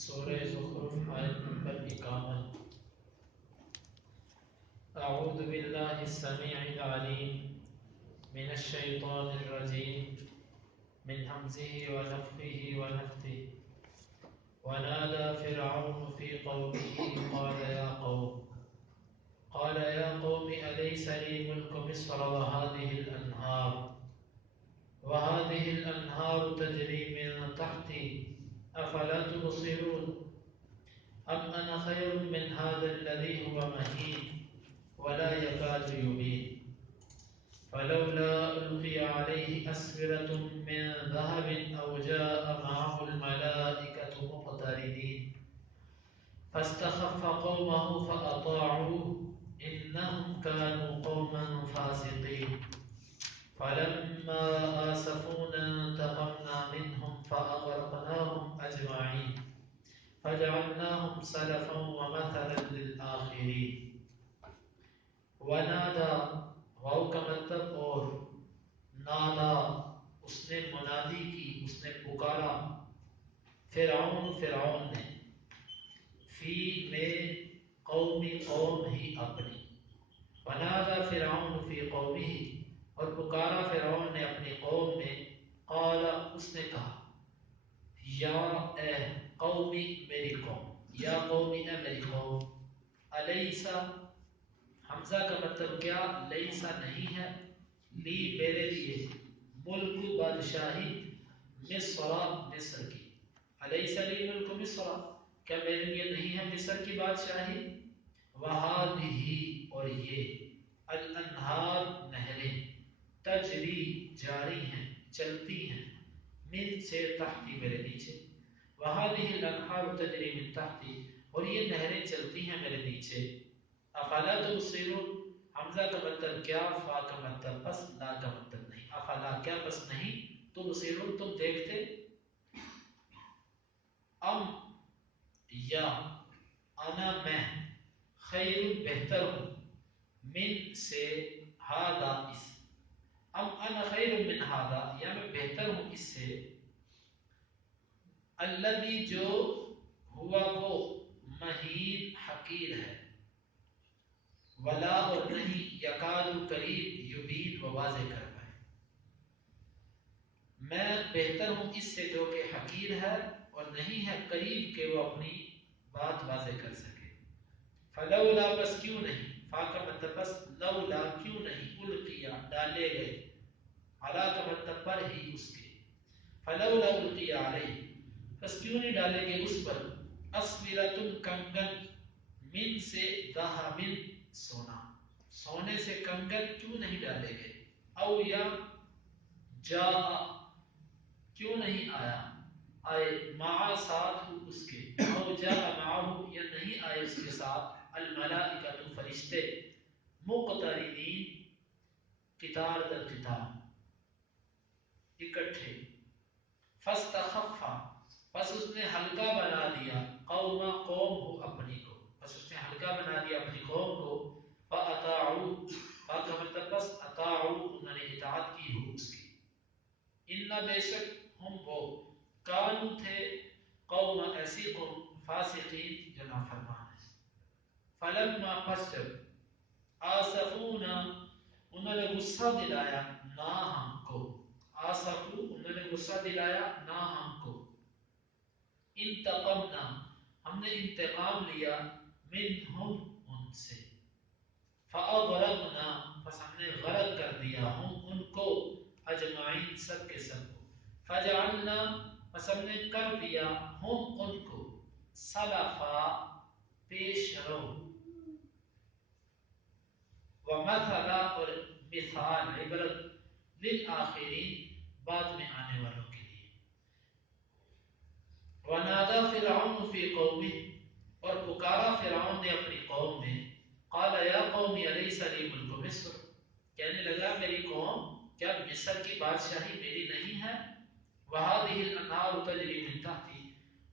سورہ زخرف آیت نمبر 51۔ اعوذ باللہ السمیع العلیم من الشیطان الرجیم من حمزه ونفخه ونفثه ونادى فرعون في قومه قال يا قوم أليس لي ملك مصر وهذه الأنهار تجري من تحتي أفلا تبصرون أم أنا خير من هذا الذي هو مهين ولا يكاد يبين فلولا ألقي عليه أسورة من ذهب أو جاء معه الملائكة مقترنين فاستخف قومه فأطاعوه إنهم كانوا قوما فاسقين فلما آسفونا انتقمنا منهم فأغرقناهم أجمعين فجعلناهم سلفا ومثلا للآخرين ونادى واو کا مطلب اور نادا اس نے منادی کی، اس نے پکارا، فرعون نے، فی میں قوم ہی اپنی، ونادى فرعون فی قومه اور پکارا فرعون نے اپنی قوم میں، قال اس نے کہا، یا اے قومی میری قوم، یا قومی اے میری قوم، الیسا حمزہ کا مطلب کیا، لیسا نہیں ہے، لی میرے لیے، ملک بادشاہی، مصر کی، الیسا لی ملک مصر کیا میرے لیے نہیں ہے مصر کی بادشاہی، وہذہ اور یہ، الانہار نہریں، تجری جاری ہیں، چلتی ہیں، من سے تحتی میرے نیچے، وہذہ الانہار تجری من تحتی اور یہ نہریں چلتی ہیں میرے نیچے، افلا تبصرون حمزہ کا مطلب کیا، فا کا مطلب پس، لا کا مطلب نہیں، افلا کیا پس نہیں، تبصرون تم دیکھتے، ام یا انا میں، خیر بہتر ہوں، من سے، ہادا اس، ام انا خیر من ہادا یا میں بہتر ہوں اس سے، الذی جو ہوا وہ مہین حقیر ہے، ولا اور نہیں، یکاد قریب، یبین و واضح کر پائے، میں بہتر ہوں اس سے جو کہ حقیر ہے اور نہیں ہے قریب کہ وہ اپنی بات واضح کر سکے، فلولا بس کیوں نہیں، فا کا مطلب بس، لولا کیوں نہیں، القیا ڈالے گئے، علا کا مطلب پر ہی اس کے، فلولا القیا علیہ بس کیوں نہیں ڈالے گئے اس پر، اسورۃ کنگن، من سے ذہب سونا، سونے سے کنگن کیوں نہیں ڈالے گئے، او یا جا کیوں نہیں آیا، آئے مع ساتھ اس کے، او جا معہ یا نہیں آئے اس کے ساتھ، الملائکۃ فرشتے، مقترنین قطار در قطار اکٹھے، فاستخف پس اس نے ہلکا بنا دیا، قوم ہو اپنی کو، پس اس نے ہلکا بنا دیا اپنی قوم کو، فاطاعوا کا مطلب بس، اطاعوا انہوں نے اطاعت کی ہو اس کی، ان بے شک ہم وہ، کانو تھے، قوم ایسی قوم، فاسقین جو نافرمان ہے، فلما پس جب، آسفونا انہوں نے غصہ دلایا، نہ ہم کو، آسفو انہوں نے غصہ دلایا، نہ ہم کو، انتقمنا ہم نے انتقام لیا، منہم ان سے، فاغرقنا پس ہم نے غرق کر دیا ہم ان کو، اجمعین سب کے سب کو، فجعلنا پس ہم نے کر دیا ہم ان کو، سلفا پیش رو، ومثلا اور مثال، عبرت، للآخرین بعد میں آنے والوں کے لیے، ونادى فرعون فی قومه اور پکارا فرعون نے اپنی قوم میں، قال یا قوم الیس لی ملک مصر کہنے لگا میری قوم کیا مصر کی بادشاہی میری نہیں ہے، وهذه الانہار تجری من تحتی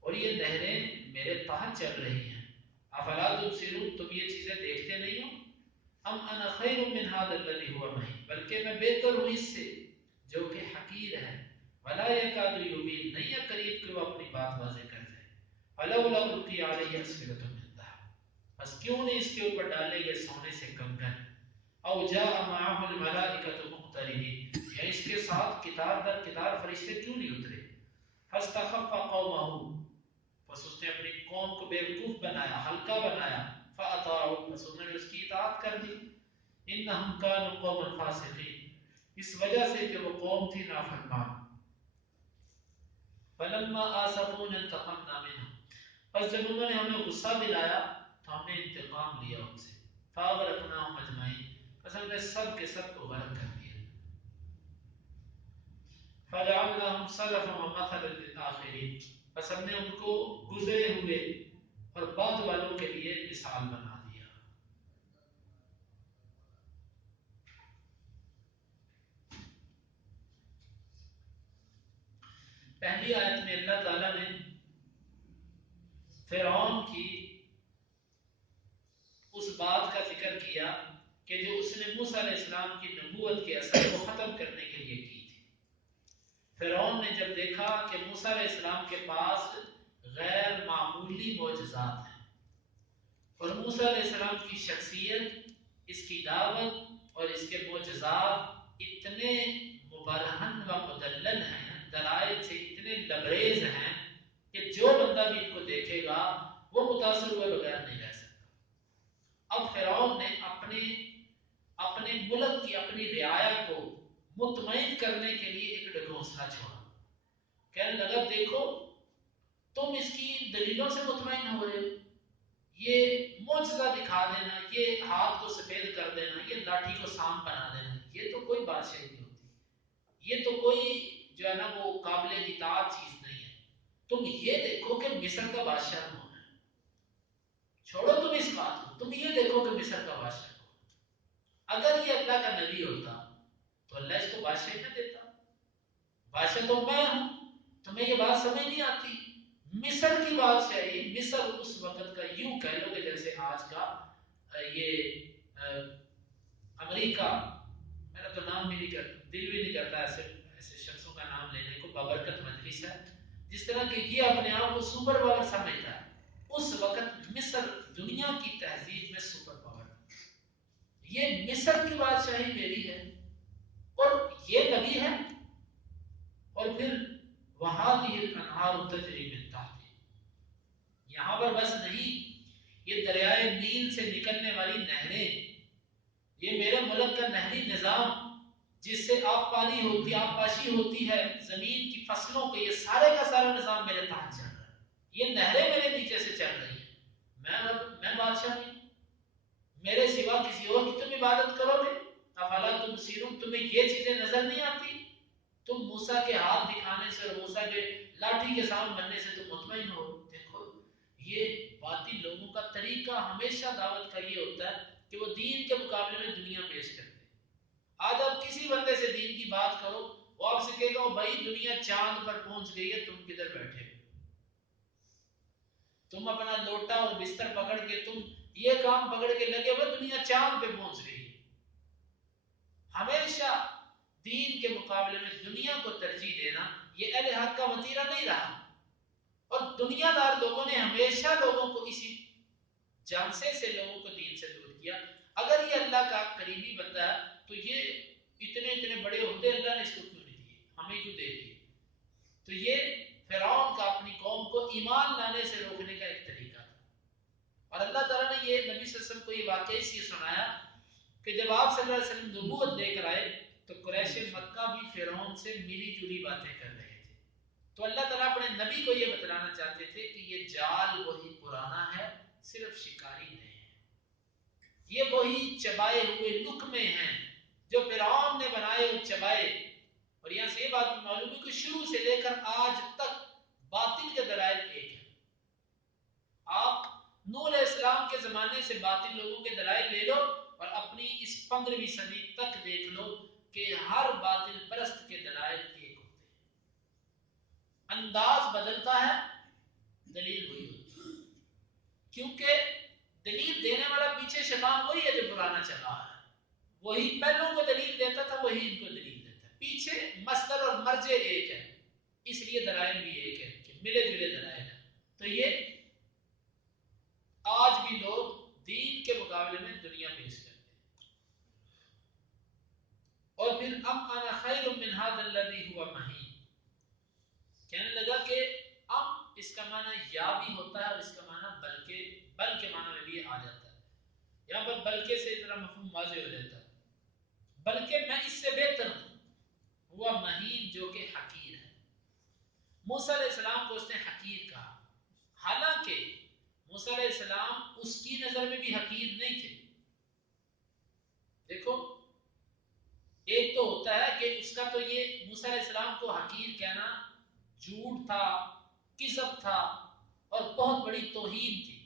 اور یہ نہریں میرے تحت چل رہی ہیں، افلا تبصرون تم یہ چیزیں دیکھتے نہیں ہو، ام انا خیر من هذا الذي هو مهین بلکہ میں بہتر ہوں اس سے جو کہ حقیر ہے، ولا یکاد یبین نہیں ہے قریب کہ وہ اپنی بات واضح کر جائے، فلولا القی علیہ اسورۃ من ذہب، بس کیوں نہیں اس کے اوپر ڈالے گئے سونے سے کنگن، او جاء معه الملائکۃ مقترنین، یا اس کے ساتھ کتار در کتار فرشتے کیوں نہیں اترے، فاستخف قومہ، بس اس نے اپنی قوم کو بیوقوف بنایا، ہلکا بنایا، فاطاعوا، بس انہوں نے اس کی اطاعت کر دی، انہم کانوا قوما فاسقین، اس وجہ سے کہ وہ قوم تھی نافرمان، فلما آسفونا انتقمنا منهم، پس جب انہوں نے ہمیں غصہ دلایا تو ہم نے انتقام لیا ان سے، فاغرقناهم اجمعین، پس ہم نے سب کے سب کو غرق کر دیا، فجعلناهم سلفا ومثلا للآخرین، پس ہم نے ان کو گزرے ہوئے اور بعد والوں کے لیے مثال بنا دیا۔ پہلی آیت میں اللہ تعالیٰ نے فرعون کی اس بات کا ذکر کیا کہ جو اس نے موسیٰ علیہ السلام کی نبوت کے اثر کو ختم کرنے کے لیے کی تھی۔ فرعون نے جب دیکھا کہ موسیٰ علیہ السلام کے پاس غیر معمولی معجزات ہیں اور موسیٰ علیہ السلام کی شخصیت، اس کی دعوت اور اس کے معجزات اتنے مبرہن و مدلل ہیں، دلائل سے اتنے لبریز ہیں کہ جو بندہ بھی ان کو دیکھے گا وہ متاثر ہوئے بغیر نہیں رہ سکتا۔ اب فرعون نے اپنے ملک کی اپنی رعایا کو مطمئن کرنے کے لیے ایک ڈھکوسلا چھوڑا، کہنے لگا دیکھو تم اس کی دلیلوں سے مطمئن ہو رہے ہو، یہ معجزہ دکھا دینا، یہ ہاتھ کو سفید کر دینا، یہ لاٹھی کو سانپ بنا دینا، یہ تو کوئی بادشاہی نہیں ہوتی، یہ تو کوئی جو ہے نا وہ قابل اطاعت چیز نہیں ہے، تم یہ دیکھو کہ مصر کا بادشاہ کون ہے، چھوڑو تم اس بات کو، تم یہ دیکھو کہ مصر کا بادشاہ کون ہے۔ اگر یہ اللہ کا نبی ہوتا تو اللہ اس کو بادشاہ نہ دیتا، بادشاہ تو میں ہوں، تمہیں یہ بات سمجھ نہیں آتی، مصر کی بادشاہی، مصر اس وقت کا یوں کہہ لو کہ جیسے آج کا یہ امریکہ، میرا تو نام بھی نہیں کرتا، دل بھی نہیں کرتا ایسے شخصوں کا نام لینے کو، بابرکت مجلس ہے، جس طرح کہ یہ اپنے آپ کو سپر پاور سمجھتا ہے، اس وقت مصر دنیا کی تہذیب میں سپر پاور، یہ مصر کی بادشاہی میری ہے اور یہ نبی ہے، اور پھر وہادہ الانہار تجری من تحتی، یہاں پر بس نہیں، یہ دریائے نیل سے نکلنے والی نہریں، یہ میرے ملک کا نہری نظام جس سے آب پانی ہوتی، آب پاشی ہوتی ہے زمین کی فصلوں کو، یہ سارے کا سارا نظام میرے تحت چل رہا ہے، یہ نہریں میرے نیچے سے چل رہی ہیں، میں بادشاہ نہیں، میرے سوا کسی اور کی تم عبادت کرو گے، افلا تبصرون، تمہیں یہ چیزیں نظر نہیں آتی، تم موسیٰ کے ہاتھ دکھانے سے اور موسیٰ کے لاٹھی کے سامنے بننے سے تم مطمئن ہو۔ دیکھو یہ باطل لوگوں کا طریقہ ہمیشہ دعوت کا یہ ہوتا ہے کہ وہ دین کے مقابلے میں دنیا پیش کرتے ہیں۔ آج آپ کسی بندے سے دین کی بات کرو، وہ آپ سے کہے گا بھائی دنیا چاند پر پہنچ گئی ہے، تم کدھر بیٹھے ہو، تم اپنا لوٹا اور بستر پکڑ کے تم یہ کام پکڑ کے لگے ہوئے دنیا چاند پہ پہنچ گئی ہے۔ ہمیشہ دین کے مقابلے میں دنیا کو ترجیح دینا یہ اہل حق کا وتیرہ نہیں رہا، اور دنیا دار لوگوں نے ہمیشہ لوگوں کو اسی جانسے سے لوگوں کو دین سے دور کیا۔ اگر یہ اللہ کا قریبی بندہ ہے تو یہ اتنے بڑے عہدے اللہ نے اس کو کیوں نہیں دیے، ہمیں کیوں دے دیے؟ تو یہ فرعون کا اپنی قوم کو ایمان لانے سے روکنے کا ایک طریقہ تھا، اور اللہ تعالیٰ نے یہ نبی صلی اللہ علیہ وسلم کو یہ واقعہ اس لیے سنایا کہ جب آپ صلی اللہ علیہ وسلم نبوت لے کر آئے تو قریش مکہ بھی فرعون سے ملی جلی باتیں کر رہے تھے، تو اللہ تعالیٰ اپنے نبی کو یہ بتلانا چاہتے تھے کہ یہ جال وہی پرانا ہے، صرف شکاری نہیں ہے، یہ وہی چبائے ہوئے لقمے ہیں جو فرعون نے بنائے اور چبائے۔ اور یہاں سے یہ بات بھی معلوم ہے کہ شروع سے لے کر آج تک باطل کے دلائل ایک ہیں، آپ نوح علیہ السلام کے زمانے سے باطل لوگوں کے دلائل لے لو اور اپنی اس 15ویں صدی تک دیکھ لو کہ ہر باطل پرست کے دلائل ایک ہوتے ہیں، انداز بدلتا ہے، دلیل وہی ہوتی ہے، کیونکہ دلیل دینے والا پیچھے شیطان وہی ہے جو پرانا چلا ہے، وہی پہلوں کو دلیل دیتا تھا، وہی ان کو دلیل دیتا ہے، پیچھے مصدر اور مرجع ایک ہے، اس لیے دلائل بھی ایک ہے کہ ملے جلے دلائل ہیں۔ تو یہ کہ اس کا معنی یا بھی ہوتا ہے اور اس کا معنی بلکہ، بل کے معنی میں بھی آ جاتا ہے. یہاں پر بلکہ سے ذرا مفہوم واضح ہو جاتا ہے. بلکہ میں اس سے بہتر ہوں، ہوا مہین جو کہ حقیر ہے. موسیٰ علیہ السلام کو اس نے حقیر کہا، حالانکہ موسیٰ علیہ السلام اس کی نظر میں بھی حقیر نہیں تھے. دیکھو ایک تو ہوتا ہے کہ اس کا تو یہ موسیٰ علیہ السلام کو حقیر کہنا جھوٹ تھا، کذب تھا اور بہت بڑی توہین تھی.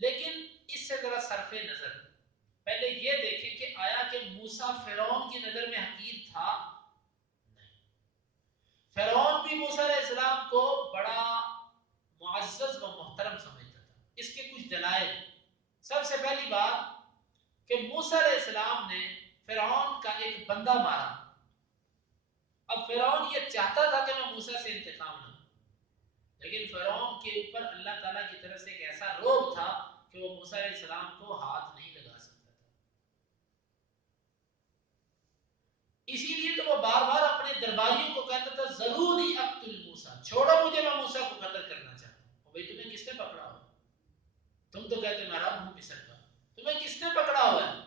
لیکن اس سے ذرا صرف نظر پہلے یہ دیکھیں کہ آیا کہ موسیٰ فرعون کی نظر میں حقیر تھا؟ نہیں. فرعون بھی موسیٰ علیہ السلام کو بڑا معزز و محترم سمجھتا تھا. اس کے کچھ دلائل. سب سے پہلی بات کہ موسیٰ علیہ السلام نے فرعون کا ایک بندہ مارا. اب فرعون یہ چاہتا تھا کہ میں موسیٰ سے انتقام لوں، لیکن فرعون کے اوپر اللہ تعالیٰ کی طرف سے ایک ایسا روب تھا کہ وہ موسیٰ علیہ السلام کو ہاتھ نہیں لگا سکتا تھا. اسی لیے تو وہ بار بار اپنے درباریوں کو کہتا تھا ضروری اقتل موسیٰ، چھوڑو مجھے، میں موسیٰ کو قتل کرنا چاہتا ہوں. بھائی تمہیں کس نے پکڑا ہو؟ تم تو کہتے میں رب ہوں مصر کا، تمہیں کس نے پکڑا ہوا ہے؟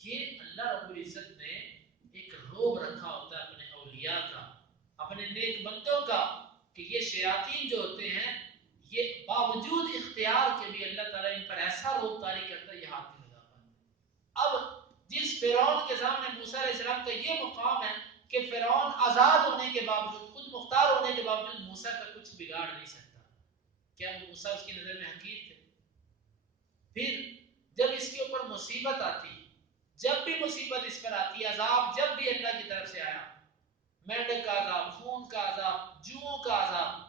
یہ اللہ رب العزت نے ایک روب رکھا ہوتا ہے اپنے اولیاء کا، اپنے نیک بندوں کا، کہ یہ شیاطین جو ہوتے ہیں یہ باوجود اختیار کے بھی اللہ تعالیٰ ان پر ایسا روب طاری کرتا ہے یہ ہاتھ نہیں لگا پاتے. اب جس فرعون کے سامنے موسیٰ علیہ السلام کا یہ مقام ہے کہ فرعون آزاد ہونے کے باوجود، خود مختار ہونے کے باوجود موسیٰ کا کچھ بگاڑ نہیں سکتا. کیا وہ موسیٰ اس کی نظر میں حقیر تھے؟ پھر جب اس کے اوپر مصیبت آتی، جب بھی مصیبت اس پر آتی، عذاب جب بھی اللہ کی طرف سے آیا، مینڈک کا عذاب، خون کا عذاب، جوؤں کا عذاب،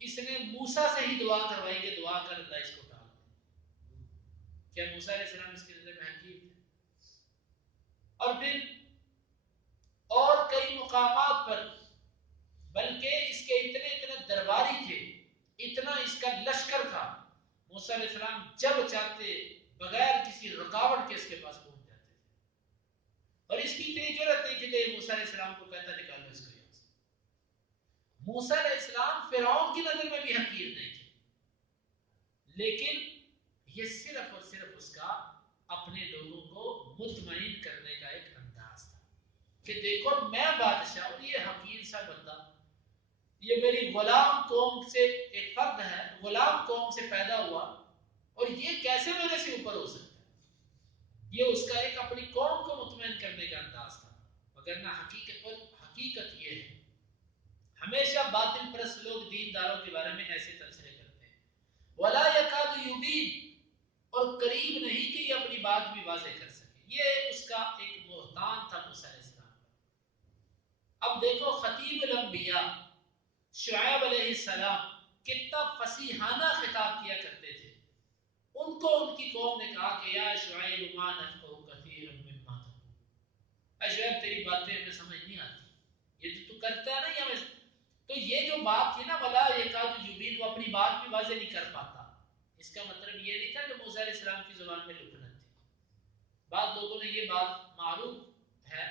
اس نے موسیٰ سے ہی دعا کروائی کہ دعا کر اللہ اس کو ٹال دے. کیا موسیٰ علیہ السلام اس کی نظر میں حقیر تھے؟ اور پھر اور کئی مقامات پر، بلکہ اس کے اتنے درباری تھے، اتنا اس کا لشکر تھا، موسیٰ علیہ السلام جب چاہتے بغیر کسی رکاوٹ کے اس کے پاس پہنچ جاتے تھے. اور اس کی اتنی ضرورت نہیں تھی کہ یہ موسیٰ علیہ السلام کو کہتا نکالو اس کو یہاں سے. موسیٰ علیہ السلام فرعون کی نظر میں بھی حقیر نہیں تھے، لیکن یہ صرف اور صرف اس کا اپنے لوگوں کو مطمئن کرنے کا ایک انداز تھا کہ دیکھو میں بادشاہ ہوں، یہ حقیر سا بندہ، یہ میری غلام قوم سے ایک فرد ہے، غلام قوم سے پیدا ہوا اور یہ کیسے میرے سے اوپر ہو سکتا ہے. یہ اس کا ایک اپنی قوم کو مطمئن کرنے کا انداز تھا. مگر نہ حقیقت یہ ہے، ہمیشہ باطل پرست لوگ دینداروں کے بارے میں ایسے تبصرے کرتے ہیں، ولا یکاد یبین، اور قریب نہیں کہ یہ اپنی بات بھی واضح کر سکے. یہ اس کا ایک بہتان تھا موسیٰ علیہ السلام. اب دیکھو خطیب الانبیاء شعیب علیہ السلام کتنا فصیحانہ خطاب کیا کرتے تھے. ان کو ان کی قوم نے کہا کہ یا شعیب ما نفقه كثيرا مما تقول، اے شعیب تیری باتیں ہمیں سمجھ نہیں آتی، یہ تو کرتا ہے نا یہ ہمیں. تو یہ جو بات تھی نا ولا یکاد یبین، وہ اپنی بات بھی واضح نہیں کر پاتا، اس کا مطلب یہ نہیں تھا کہ موسیٰ علیہ السلام کی زبان میں لکنت تھی. بعض لوگوں نے یہ بات معروف ہے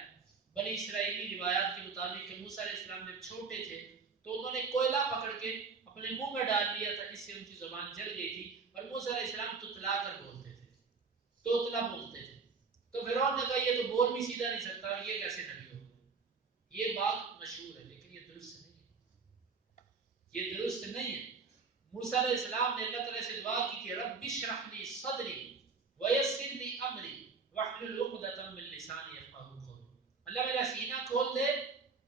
بنی اسرائیلی روایات کے مطابق کہ موسیٰ علیہ السلام جب چھوٹے تھے تو انہوں نے کوئلہ پکڑ کے اپنے منہ میں ڈال لیا تھا، اس سے ان کی زبان جل گئی تھی اور موسیٰ علیہ السلام تتلا کر بولتے تھے، توتلا بولتے تھے. تو فرعون نے کہا یہ تو بول بھی سیدھا نہیں سکتا، یہ کیسے نبی ہوگا. یہ بات مشہور ہے لیکن یہ درست نہیں ہے، یہ درست نہیں ہے. موسیٰ علیہ السلام نے اللہ تعالیٰ سے دعا کی کہ رب اشرح لی صدری ویسر لی امری واحلل عقدۃ من لسانی یفقہوا قولی. اللہ میرا سینہ کھول دے،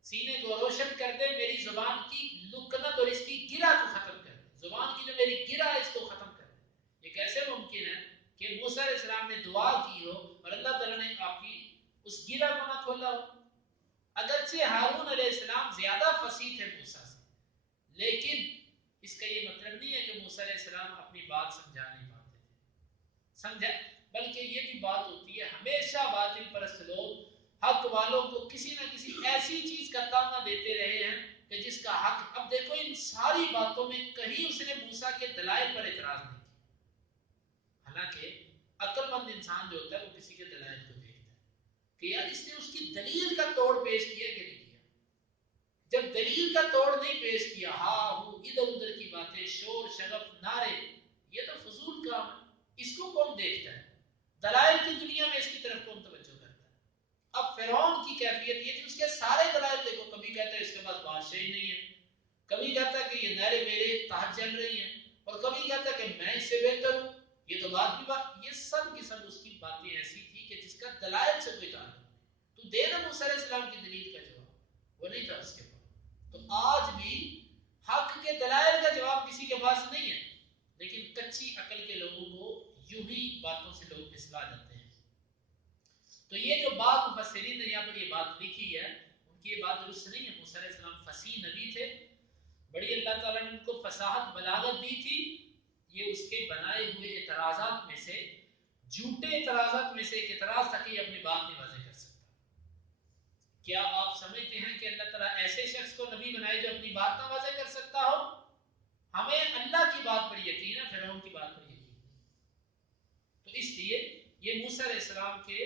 سینے کو روشن کر دے، میری زبان کی لکنت اور اس کی گرہ کو ختم کر دے، زبان کی جو میری گرہ ہے اس کو ختم کر دے. یہ کیسے ممکن ہے کہ موسیٰ علیہ السلام نے دعا کی ہو اور اللہ تعالیٰ نے آپ کی اس گرہ کو نہ کھولا ہو؟ اگرچہ ہارون علیہ السلام زیادہ فصیح تھے موسیٰ سے، لیکن اس کا یہ مطلب نہیں ہے کہ موسیٰ علیہ السلام اپنی بات سمجھا نہیں پاتے تھے، سمجھا. بلکہ یہ بھی بات ہوتی ہے ہمیشہ باطل پرست لوگ حق والوں کو کسی نہ کسی ایسی چیز کا تانا دیتے رہے ہیں کہ جس کا حق. اب دیکھو ان ساری باتوں میں کہیں اس نے موسیٰ کے دلائل پر اعتراض نہیں کیا، حالانکہ عقل مند انسان جو ہوتا ہے وہ کسی کے دلائل کو دیکھتا ہے کہ یار اس نے اس کی دلیل کا توڑ پیش کیا کہ نہیں کیا. جب دلیل کا توڑ نہیں پیش کیا، ہاں وہ ادھر ادھر کی باتیں، شور شغف، نعرے، یہ تو فضول کام ہے، اس کو کون دیکھتا ہے؟ دلائل کی دنیا میں اس کی طرف کون توجہ کرتا ہے؟ اب فرعون کی کیفیت یہ تھی، اس کے سارے دلائل دیکھو، کبھی کہتا ہے اس کے پاس بادشاہی نہیں ہے، کبھی کہتا ہے کہ یہ نہریں میرے تحت چل رہی ہیں، اور کبھی کہتا ہے کہ میں اس سے بہتر ہوں، یہ تو بات بھی بات، یہ سب کی سب اس کی باتیں ایسی تھی کہ جس کا دلائل سے کوئی تعلق نہیں۔ تو دے نا موسیٰ علیہ السلام کی دلیل کا جواب، وہ نہیں تھا اس کے پاس۔ تو آج بھی حق کے دلائل کا جواب کسی کے پاس نہیں ہے، لیکن کچی عقل کے لوگوں کو یوں ہی باتوں سے لوگ پھسلا جاتے ہیں۔ تو یہ جو بات مفسرین نے یہاں پر یہ بات لکھی ہے، ان کی یہ بات درست نہیں ہے۔ موسیٰ علیہ السلام فصیح نبی تھے، بڑی اللہ تعالیٰ نے ان کو فصاحت بلاغت دی تھی، یہ اس کے بنائے ہوئے اعتراضات میں سے، جھوٹے اعتراضات میں سے ایک اعتراض تھا کہ یہ اپنی بات نہیں واضح کر سکتا۔ کیا آپ سمجھتے ہیں کہ اللہ تعالیٰ ایسے شخص کو نبی بنائے جو اپنی بات نہ واضح کر سکتا ہو؟ ہمیں اللہ کی بات پر یقین ہے، فرعون کی بات پر یقین نہیں۔ تو اس لیے یہ موسیٰ علیہ السلام کے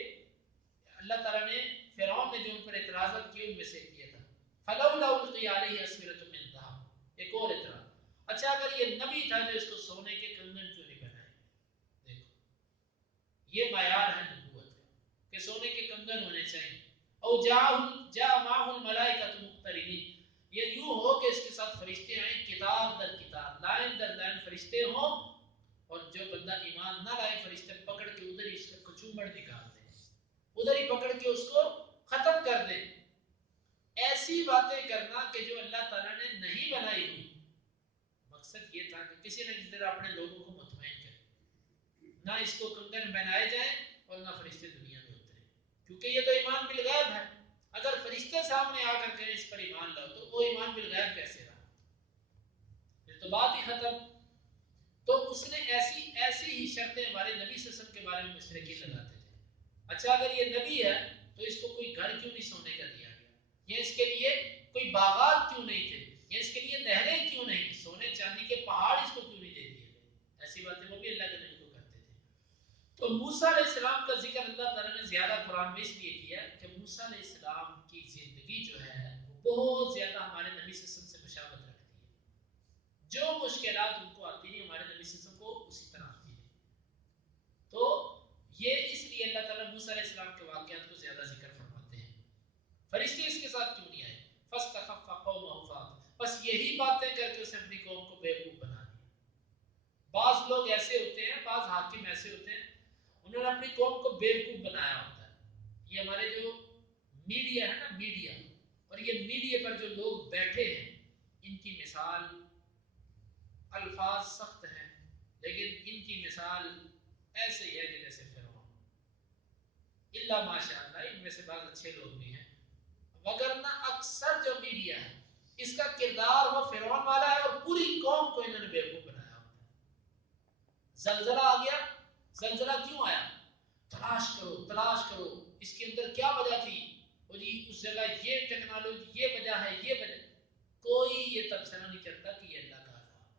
اللہ تعالیٰ نے فرعون نے جو ان پر اعتراضات کیے ان میں سے کیا تھا فَلَوْلَا أُلْقِيَ عَلَيْهِ أَسْوِرَةٌ مِّن ذَهَبٍ۔ ایک اور اعتراض، اچھا اگر یہ نبی تھا تو اس کو سونے کے کنگن کیوں نہیں پہنائے؟ دیکھو یہ معیار ہے نبوت کا کہ سونے کے کنگن ہونے چاہیے۔ او جاء معه الملائکۃ مقترنین، یہ یوں ہو کہ اس کے ساتھ فرشتے آئیں کتاب در کتاب، لائن در لائن فرشتے ہوں، اور جو بندہ ایمان نہ لائے فرشتے پکڑ کے ادھر ہی اس کا کچومڑ نکال دیں، ادھر ہی پکڑ کے اس کو ختم کر دیں۔ ایسی باتیں کرنا کہ جو اللہ تعالیٰ نے نہیں بنائی ہوئی۔ مقصد یہ تھا کہ کسی نہ کسی طرح اپنے لوگوں کو مطمئن کرے، نہ اس کو کنگن پہنائے جائیں اور نہ فرشتے دنیا میں اترے، کیونکہ یہ تو ایمان بالغیب ہے۔ اگر فرشتے سامنے آ کر کہیں اس پر ایمان لاؤ تو وہ ایمان بالغیب کیسے رہا؟ پھر تو بات ہی ختم۔ تو اس نے ایسی ہی شرطیں ہمارے نبی صلی اللہ علیہ وسلم کے بارے میں مشرکین لگاتے تھے۔ اچھا اگر یہ نبی ہے تو اس کو کوئی گھر کیوں نہیں سونے کا دیا گیا، یا اس کے لیے کوئی باغات کیوں نہیں تھے، یا اس کے لیے نہریں کیوں نہیں، سونے چاندی کے پہاڑ اس کو کیوں نہیں دے دیے گئے؟ ایسی باتیں وہ بھی اللہ کے نبی کو کرتے تھے۔ تو موسیٰ علیہ السلام کا ذکر اللہ تعالیٰ نے زیادہ قرآن میں اس لیے کیا کہ موسیٰ علیہ السلام کی زندگی جو ہے وہ بہت زیادہ ہمارے نبی صلی اللہ علیہ وسلم سے مشابہت رکھتی ہے، جو مشکلات ان کو آتی ہیں ہمارے نبی صلی اللہ علیہ وسلم کو اسی طرح آتی ہیں۔ تو یہ اس لیے اللہ تعالیٰ موسیٰ علیہ السلام کے واقعات کو زیادہ ذکر فرماتے ہیں۔ فرشتے اس کے ساتھ کیوں نہیں آئے؟ فَاسْتَخَفَّ قَوْمَهُ فَأَطَاعُوهُ، بس یہی باتیں کر کے اسے اپنی قوم کو بیوقوف بنا دیا۔ بعض لوگ ایسے ہوتے ہیں، بعض حاکم ایسے ہوتے ہیں، انہوں نے اپنی قوم کو بیوقوف بنایا ہوتا ہے۔ یہ ہمارے جو میڈیا ہے نا، میڈیا، اور یہ میڈیا پر جو لوگ بیٹھے ہیں، ان کی مثال، الفاظ سخت ہیں لیکن ان کی مثال ایسے ہی ہے کہ جیسے فرعون، اللہ ماشاء اللہ ان میں سے بعض اچھے لوگ بھی ہیں، وگرنہ اکثر جو میڈیا ہے اس کا کردار وہ فرعون والا ہے، اور پوری قوم کو انہوں نے بیوقوف بنایا ہوتا ہے۔ زلزلہ آ گیا، زلزلہ کیوں آیا؟ تلاش کرو اس کے اندر کیا وجہ تھی، وہ جی اس جگہ یہ ٹیکنالوجی، یہ وجہ ہے، یہ وجہ، کوئی یہ تبصرہ نہیں کرتا کہ یہ اللہ کا عذاب ہے،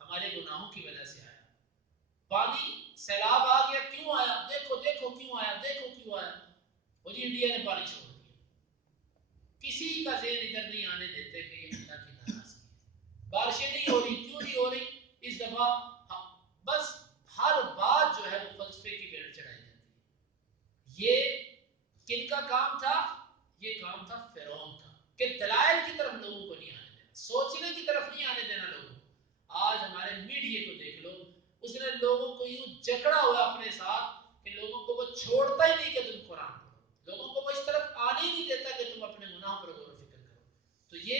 ہمارے گناہوں کی وجہ سے آیا۔ پانی سیلاب آ گیا، کیوں آیا؟ دیکھو کیوں آیا، کیوں آیا، وہ جی انڈیا نے پانی چھوڑ دیا۔ کسی کا ذہن ادھر نہیں آنے دیتے کہ یہ اللہ کی ناراضگی ہے۔ بارشیں نہیں ہو رہی، کیوں نہیں ہو رہی؟ اس دفعہ بس ہر بات جو ہے وہ فلسفے کی بیڑ چڑھائی جاتی ہے۔ یہ کن کا کام تھا؟ یہ کام تھا فرعون کا، کہ دلائل کی طرف لوگوں کو نہیں آنے دینا، سوچنے کی طرف نہیں آنے دینا لوگوں کو۔ آج ہمارے میڈیا کو دیکھ لو، اس نے لوگوں کو یوں جکڑا ہوا اپنے ساتھ کہ لوگوں کو وہ چھوڑتا ہی نہیں کہ تم قرآن پڑھو، لوگوں کو وہ اس طرف آنے ہی نہیں دیتا کہ تم اپنے گناہوں پر غور و فکر کرو۔ تو یہ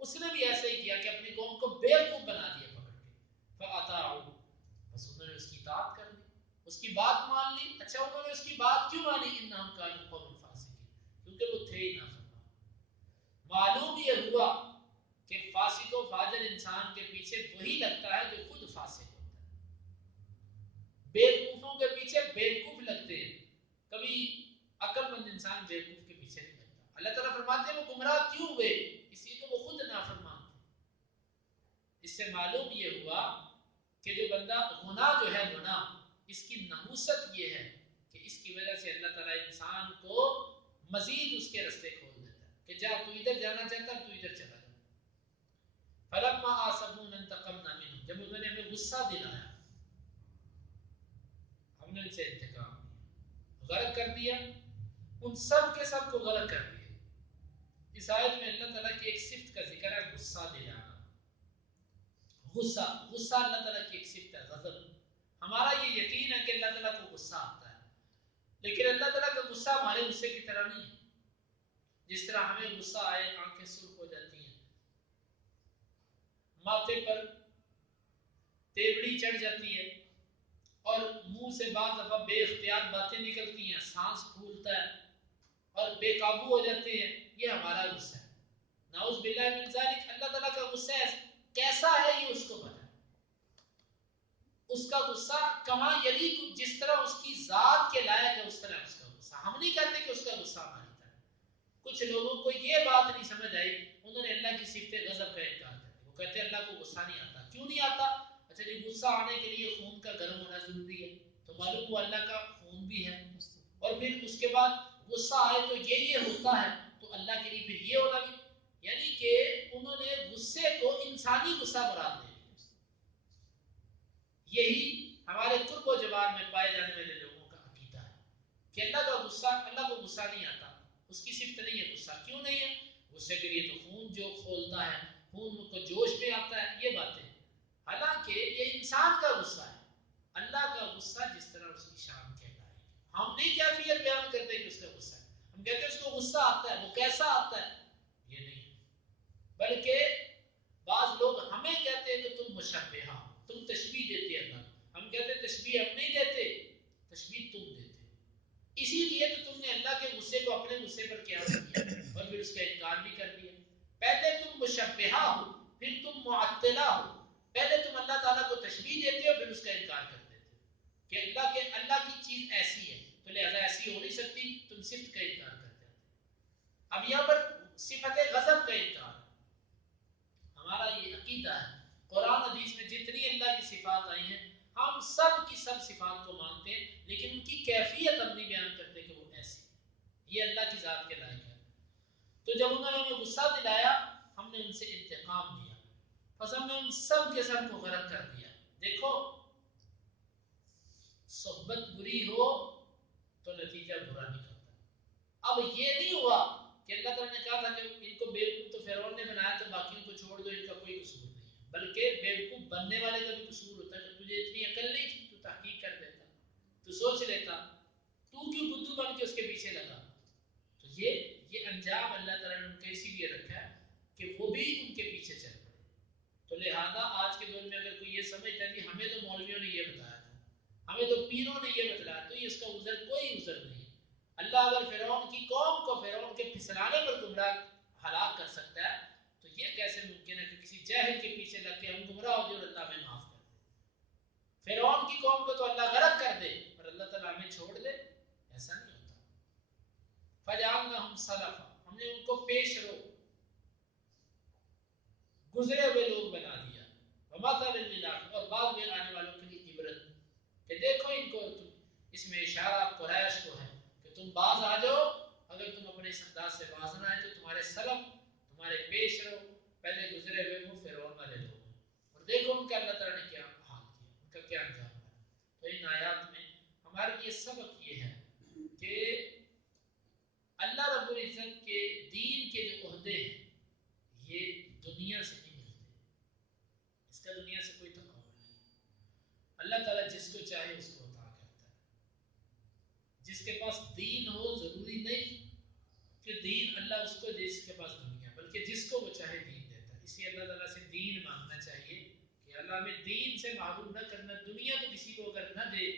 اس نے بھی ایسا ہی کیا کہ اپنی قوم کو بیوقوف بنا دیا پکڑ کے۔ فَأَطَاعُوهُ، بس انہوں نے اس کی اطاعت کر لی، اس کی بات مان لی۔ اچھا انہوں نے اس کی بات کیوں مانی؟ اِنَّهُمْ كَانُوا قَوْمًا فَاسِقِينَ، کیونکہ وہ تھے ہی نافرمان۔ معلوم یہ ہوا کہ فاسق و فاجر انسان کے پیچھے وہی لگتا ہے جو خود فاسق ہوتا ہے۔ بیوقوفوں کے پیچھے بیوقوف لگتے ہیں، کبھی عقل مند انسان بیوقوف کے پیچھے نہیں لگتا۔ اللہ تعالیٰ فرماتے ہیں وہ گمراہ کیوں ہوئے؟ اس لیے کہ وہ خود نافرمان تھے۔ اس سے معلوم یہ ہوا کہ جو بندہ گناہ جو ہے، گناہ اس کی نحوست یہ ہے کہ اس کی وجہ سے اللہ تعالیٰ انسان کو مزید اس کے رستے کھول دیتا ہے۔ کہ جا تو ادھر جانا چاہتا ہے تو ادھر چلا جا. فلما آسفونا انتقمنا منهم، جب انہوں نے ہمیں غصہ دلایا ہم نے ان سے انتقام لیا، غرق کر دیا، ان سب کے سب کو غرق کر دیا. اس آیت میں اللہ تعالیٰ کی ایک صفت کا ذکر ہے، غصہ دلانا. غصہ اللہ تعالیٰ کی ایک صفت ہے، غضب. ہمارا یہ یقین ہے کہ اللہ تعالیٰ کو غصہ آتا ہے، لیکن اللہ تعالیٰ کا غصہ ہمارے غصے کی طرح نہیں ہے. جس طرح ہمیں غصہ آئے آنکھیں سرخ ہو جاتی ہیں، ماتھے پر تیوڑی چڑھ جاتی ہے، اور منہ سے بعض دفعہ بے اختیار باتیں نکلتی ہیں، سانس پھولتا ہے اور بے قابو ہو جاتے ہیں، یہ ہمارا غصہ ہے. نعوذ باللہ من ذالک. اللہ تعالیٰ کا غصہ کیسا ہے یہ اس کو پتہ ہے. اس کا غصہ کما یلیق، جس طرح اس کی ذات کے لائق ہے اس طرح اس کا غصہ. ہم نہیں کہتے کہ اس کا غصہ ہماری طرح. کچھ لوگوں کو یہ بات نہیں سمجھ آئی، انہوں نے اللہ کی صفت غضب کا انکار کر دیا. وہ کہتے ہیں اللہ کو غصہ نہیں آتا. کیوں نہیں آتا؟ اچھا جی، غصہ آنے کے لیے خون کا گرم ہونا ضروری ہے، تو معلوم ہوا اللہ کا خون بھی ہے. اور پھر اس کے بعد غصہ آئے تو یہ ہوتا ہے، تو اللہ کے لیے پھر یہ ہونا بھی. یعنی کہ انہوں نے غصے کو انسانی غصہ مراد دے دیا. یہی ہمارے قرب و جوار میں پائے جانے والے لوگوں کا عقیدہ ہے کہ اللہ کا غصہ، اللہ کو غصہ نہیں آتا، اس کی صفت نہیں ہے غصہ. کیوں نہیں ہے؟ غصے کے لیے تو خون جو کھولتا ہے، خون کو جوش میں آتا ہے، یہ باتیں. حالانکہ یہ انسان کا غصہ ہے. اللہ کا غصہ جس طرح اس کی شان کہلائے گی. ہم نہیں کیفیت بیان کرتے کہ اس کا غصہ ہے، ہم کہتے ہیں اس کو غصہ آتا ہے. وہ کیسا آتا ہے یہ نہیں ہے، بلکہ بعض لوگ ہمیں کہتے ہیں کہ تم مشبہہ ہو، تم تشبیہ دیتے اللہ. ہم کہتے ہیں تشبیہ ہم نہیں دیتے، تشبیہ تم دیتے. اسی لیے تو تم نے اللہ کے غصے کو اپنے غصے پر قیاس کیا اور پھر اس کا انکار بھی کر دیا. پہلے تم مشبہہ ہو، پھر تم معطلہ ہو. پہلے تم اللہ تعالیٰ کو تشبیہ دیتے ہو، پھر اس کا انکار کر دیتے ہو کہ اللہ کی چیز ایسی ہے تو لہذا ایسی ہو نہیں سکتی، تم صفت کا انکار کر دیتے. اب یہاں پر صفت غضب کا انکار. ہمارا یہ عقیدہ ہے، قرآن حدیث میں جتنی اللہ کی صفات آئی ہیں ہم سب کی سب صفات کو مانتے ہیں، لیکن ان کی کیفیت ہم نہیں بیان کرتے کہ وہ ایسی ہے. یہ اللہ کی ذات کے لائق ہے. تو جب انہوں نے ہمیں غصہ دلایا، ہم نے ان سے انتقام لیا، بس ہم نے ان سب کے سب کو غرق کر دیا. دیکھو، صحبت بری ہو تو نتیجہ برا نکلتا ہے. اب یہ نہیں ہوا کہ اللہ تعالیٰ نے کہا تھا کہ ان کو بیوقوف تو فرعون نے بنایا تو باقیوں کو چھوڑ دو، ان کا کوئی قصور نہیں ہے. بلکہ بیوقوف بننے والے کا بھی قصور ہوتا ہے کہ تجھے اتنی عقل نہیں تھی، تو تحقیق کر دیتا، تو سوچ لیتا، تو کیوں بدو بن کے اس کے پیچھے لگا. تو یہ انجام اللہ تعالیٰ نے ان کا اسی لیے رکھا ہے کہ وہ بھی ان کے پیچھے چل پڑے. تو لہذا آج کے دور میں اگر کوئی یہ سمجھتا ہے کہ ہمیں تو مولویوں نے یہ بتایا تھا، ہمیں تو پیروں نے یہ بتلایا، تو یہ اس کا عذر کوئی عذر نہیں ہے. اللہ اگر فرعون کی قوم کو فرعون کے پھسلانے پر گمراہ ہلاک کر سکتا ہے، تو یہ کیسے ممکن ہے کہ کسی جاہل کے پیچھے لگ کے ہم گمراہ ہو جائے اور اللہ ہمیں معاف کر دے. فرعون کی قوم کو تو اللہ غرق کر دے اور اللہ تعالیٰ ہمیں چھوڑ دے، ایسا نہیں ہوتا. فجعلناہم سلفا، ہم نے ان کو پیش رو، گزرے ہوئے لوگ بنا دیا. ومثلا للآخرین، اور بعد میں آنے والوں کے لیے عبرت کہ دیکھو ان کو. تم اس میں اشارہ قریش کو ہے کہ تم باز آ جاؤ، اگر تم اپنے اس انداز سے باز نہ آئے تو تمہارے سلف، تمہارے پیش رو پہلے گزرے ہوئے وہ فرعون والے لوگ ہیں، اور دیکھو ان کا اللہ تعالیٰ نے کیا حال کیا، ان کا کیا انجام ہے. تو ان آیات میں ہمارے لیے سبق یہ ہے کہ اللہ رب العزت کے دین کے جو عہدے ہیں یہ دنیا سے نہیں ملتے، اس کا دنیا سے کوئی تقابل نہیں. اللہ تعالیٰ جس کو چاہے اس کو عطا کرتا ہے. جس کے پاس دین ہو ضروری نہیں کہ دین اللہ اس کو دے جس کے پاس دنیا، بلکہ جس کو وہ چاہے دین دیتا ہے. اس لیے اللہ تعالیٰ سے دین مانگنا چاہیے کہ اللہ ہمیں دین سے محروم نہ کرنا. دنیا تو کسی کو اگر نہ دے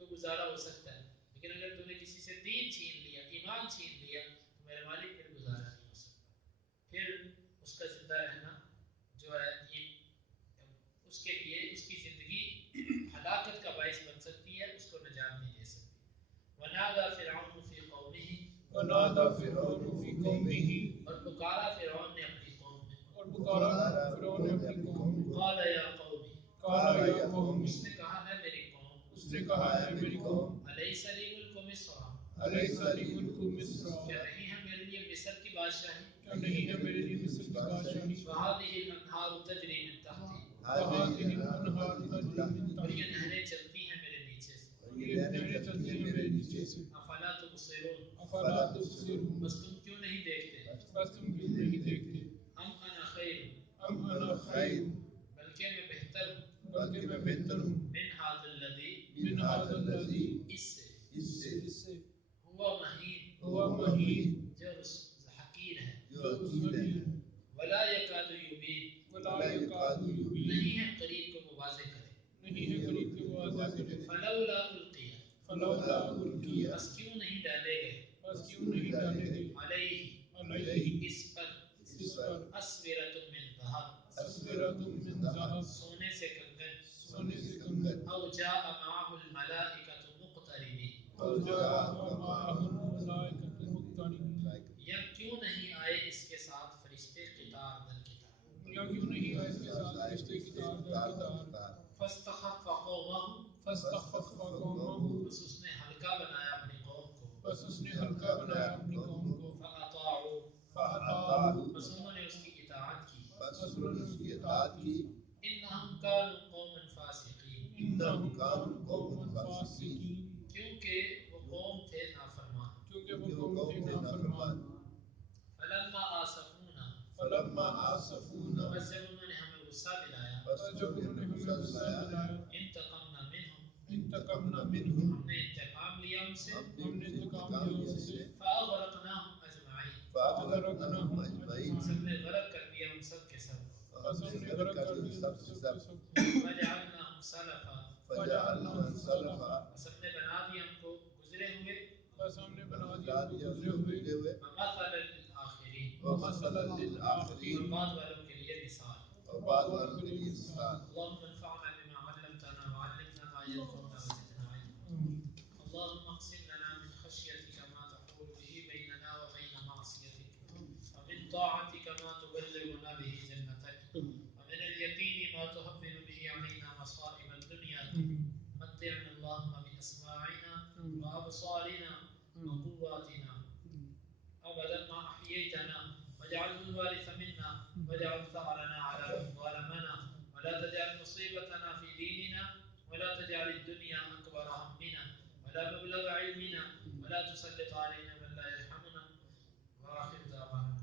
تو گزارا ہو سکتا ہے، لیکن اگر تم نے کسی سے دین چھین لیا، ایمان چھین لیا، تو میرے مالک پھر گزارا نہیں ہو سکتا. پھر اس کا زندہ رہنا جو ہے یہ اس کے لیے اس کی زندگی ہلاکت کا باعث بن سکتی ہے، اس کو نجات نہیں دے سکتی. ونادى فرعون في قومه، ونادى فرعون في قومه، اور پکارا فرعون نے اپنی قوم میں، اور پکارا فرعون نے اپنی قوم میں، قال یا قوم، قال یا قوم، اس نے کہا ہے میری قوم، اس نے کہا ہے میری قوم، الیس لی ملک مصر، الیس لی ملک مصر، کیا نہیں ہے میرے لیے مصر کی بادشاہی کیا نہیں ہے میرے لیے مصر کی بادشاہی وهذه الانہار تجری من تحتی هذه الانہار تجری من اور یہ تحتی نہریں چلتی ہیں میرے نیچے سے یہ نہریں چلتی ہیں میرے نیچے سے افلا تبصرون افلا تبصرون بس تم کیوں نہیں دیکھتے بس تم کیوں نہیں دیکھتے ام انا خیر ام انا خیر بلکہ میں بہتر ہوں بلکہ میں بہتر ہوں من هذا الذی من هذا الذی اس سے ہوا مہین ہوا مہین جو حقیر ہے جو حقیر ہے ولا یکاد یبین ولا یکاد یبین نہیں ہے قریب کو وہ واضح کرے نہیں ہے قریب کے واضح کرے فلولا القی فلولا القی بس کیوں نہیں ڈالے گئے بس کیوں نہیں ڈالے گئے علیہ علیہ اس پر اس پر اسورۃ من ذهب اسورۃ من ذهب سونے سے کنگن سونے سے کنگن او جاء معه الملائکۃ مقترنین اور جاء معه الملائکۃ مقترنین یا کیوں نہیں آئے اس کے ساتھ فرشتے قطار در قطار یا کیوں نہیں آئے اس کے ساتھ رشتے کی تار در قطار فاستخف قومه فاستخف قومه بس اس نے ہلکا بنایا اپنی قوم کو بس اس نے ہلکا بنایا اپنی قوم کو فاطاعوا فاطاعوا بس انہوں نے اس کی اطاعت کی بس انہوں نے اس کی اطاعت کی انہم كانوا قوما فاسقین انہم كانوا قوما فاسقین کیونکہ وہ قوم تھے نافرمان کیونکہ وہ قوم تھے نافرمان فلما آسفونا فلما آسفونا بس جب انہوں نے ہمیں غصہ دلایا بس جب انہوں نے ہمیں غصہ دلایا انتقمنا منہم انتقمنا منہم ہم نے انتقام لیا ان سے ہم نے انتقام لیا ان سے فاغرقناہم اجمعین فاغرقناہم اجمعین ہم نے غرق کر دیا ان سب کے سب کو بس ہم نے غرق کر دیا سب کے سب فجعلناہم سلفا فجعلناہم سلفا بس ہم نے بنا دیا ہم کو گزرے ہوئے بس ہم نے بنا دیا ان کو گزرے ہوئے ومثلا للآخرین ومثلا اور للآخرین بعد والوں کے لیے مثال اور بعد والوں کے لیے مثال اللهم انفعنا بما علمتنا وعلمنا ما ينفعنا وزدنا علما اللهم اقسم لنا من خشيتك ما تحول به بيننا وبين معصيتك ومن طاعتك ما تبلغنا به جنتك ومن اليقين ما تهون به علينا مصائب الدنيا متعنا اللهم بأسماعنا وأبصارنا وقواتنا أبدا ما أحييتنا واجعله الوارث منا واجعل ثأرنا على من ظلمنا ولا تجعل مصيبتنا في ديننا ولا تجعل الدنيا أكبر همنا ولا مبلغ علمنا ولا تسلط علينا من لا يرحمنا وآخر دعوانا